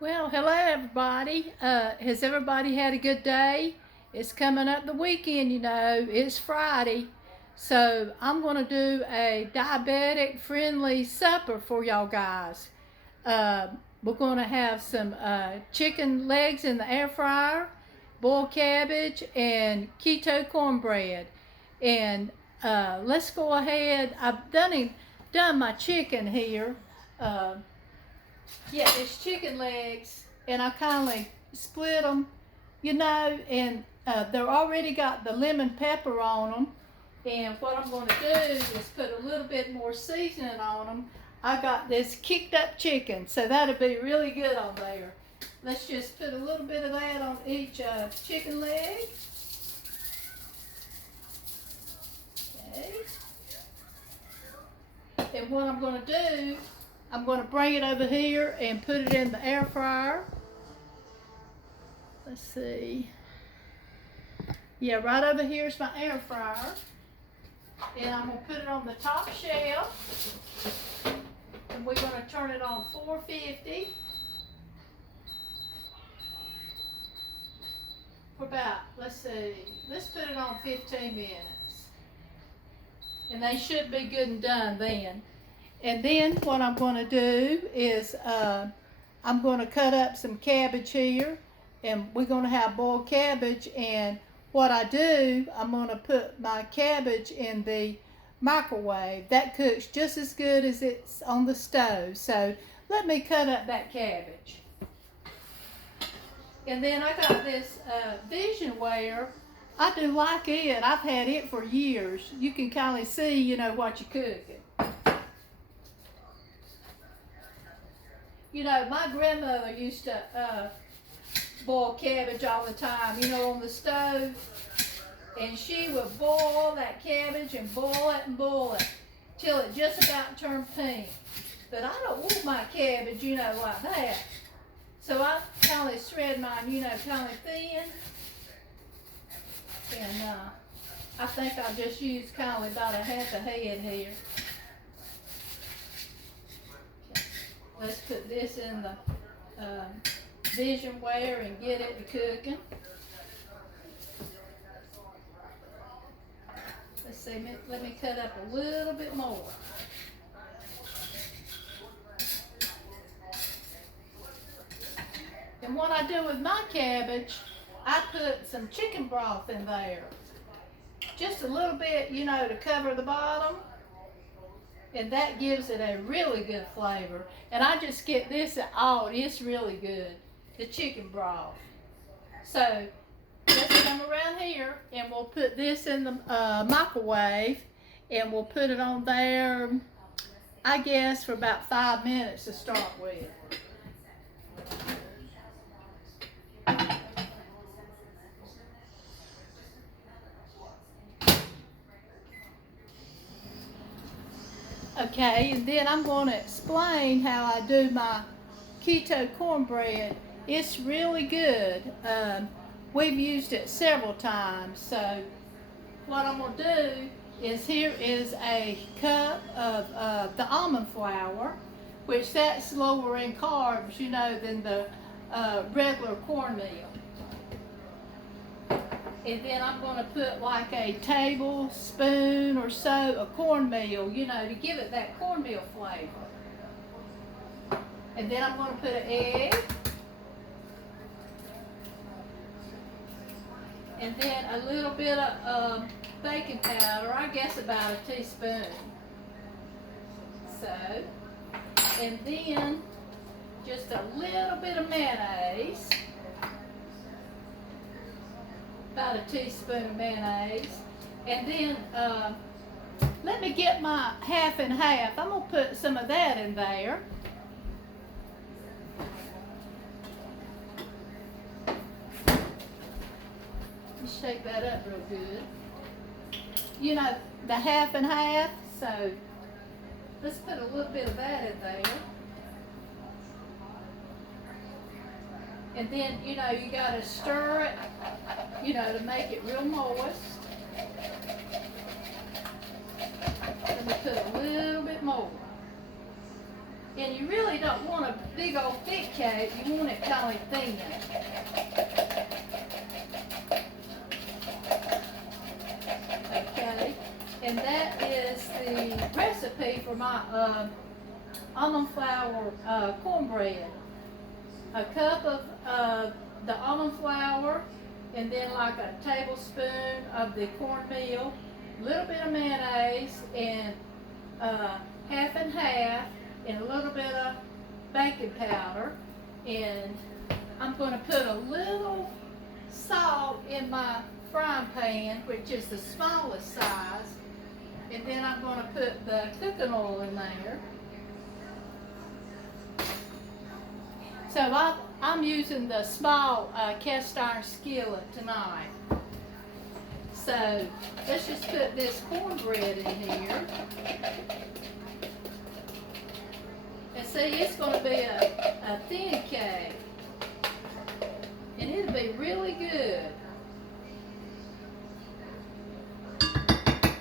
Well, hello everybody. Has everybody had a good day? It's coming up the weekend, it's Friday. So I'm going to do a diabetic friendly supper for y'all guys. Uh, we're going to have some chicken legs in the air fryer, boiled cabbage, and keto cornbread. And let's go ahead. I've done my chicken here. Uh, yeah, it's chicken legs, and I kindly split them, and they're already got the lemon pepper on them. And what I'm going to do is put a little bit more seasoning on them. I got this kicked up chicken, so that'll be really good on there. Let's just put a little bit of that on each chicken leg. Okay. And what I'm going to do, I'm going to bring it over here and put it in the air fryer. Let's see. Yeah, right over here is my air fryer. And I'm going to put it on the top shelf. And we're going to turn it on 450 for about, let's put it on 15 minutes. And they should be good and done then. And then what I'm going to do is I'm going to cut up some cabbage here, and we're going to have boiled cabbage. And what I do, I'm going to put my cabbage in the microwave. That cooks just as good as it's on the stove. So let me cut up that cabbage. And then I got this Visionware. I do like it. I've had it for years. You can kind of see, what you're cooking. My grandmother used to boil cabbage all the time, on the stove. And she would boil that cabbage and boil it till it just about turned pink. But I don't want my cabbage, like that. So I kind of shred mine, kind of thin. And I think I'll just use kind of about a half a head here. Let's put this in the Visionware and get it to cooking. Let's see, let me cut up a little bit more. And what I do with my cabbage, I put some chicken broth in there. Just a little bit, to cover the bottom. And that gives it a really good flavor. And I just get this at Aldi. It's really good, the chicken broth. So let's come around here and we'll put this in the microwave, and we'll put it on there, I guess, for about 5 minutes to start with. Okay, and then I'm going to explain how I do my keto cornbread. It's really good. We've used it several times. So what I'm going to do is, here is a cup of the almond flour, which that's lower in carbs, than the regular cornmeal. And then I'm going to put like a tablespoon or so of cornmeal, to give it that cornmeal flavor. And then I'm going to put an egg. And then a little bit of baking powder, I guess about a teaspoon. So, and then just a little bit of mayonnaise. About a teaspoon of mayonnaise. And then let me get my half and half. I'm going to put some of that in there. Just shake that up real good. The half and half. So let's put a little bit of that in there. And then, you got to stir it, to make it real moist. Let me put a little bit more. And you really don't want a big old thick cake, you want it kind of thin. Okay, and that is the recipe for my almond flour cornbread. A cup of the almond flour, and then like a tablespoon of the cornmeal, a little bit of mayonnaise, and half and half, and a little bit of baking powder. And I'm going to put a little salt in my frying pan, which is the smallest size, and then I'm going to put the cooking oil in there. So I'm using the small cast iron skillet tonight. So let's just put this cornbread in here. And see, it's going to be a thin cake. And it'll be really good.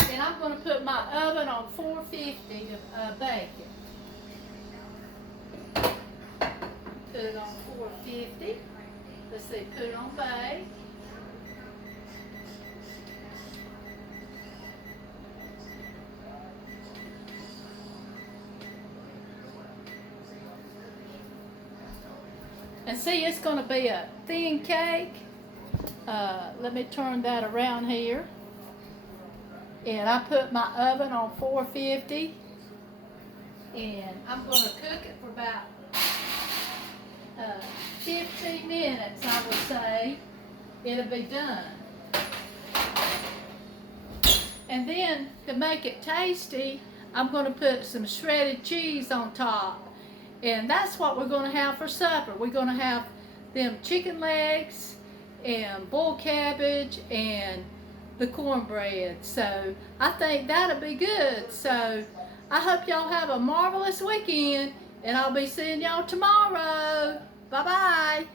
And I'm going to put my oven on 450 to bake it. Put it on 450. Let's see, put it on bake. And see, it's going to be a thin cake. Let me turn that around here. And I put my oven on 450. And I'm going to cook it for about 15 minutes, I would say. It'll be done. And then to make it tasty, I'm going to put some shredded cheese on top. And that's what we're going to have for supper. We're going to have them chicken legs and boiled cabbage and the cornbread. So I think that'll be good. So I hope y'all have a marvelous weekend, and I'll be seeing y'all tomorrow. Bye-bye.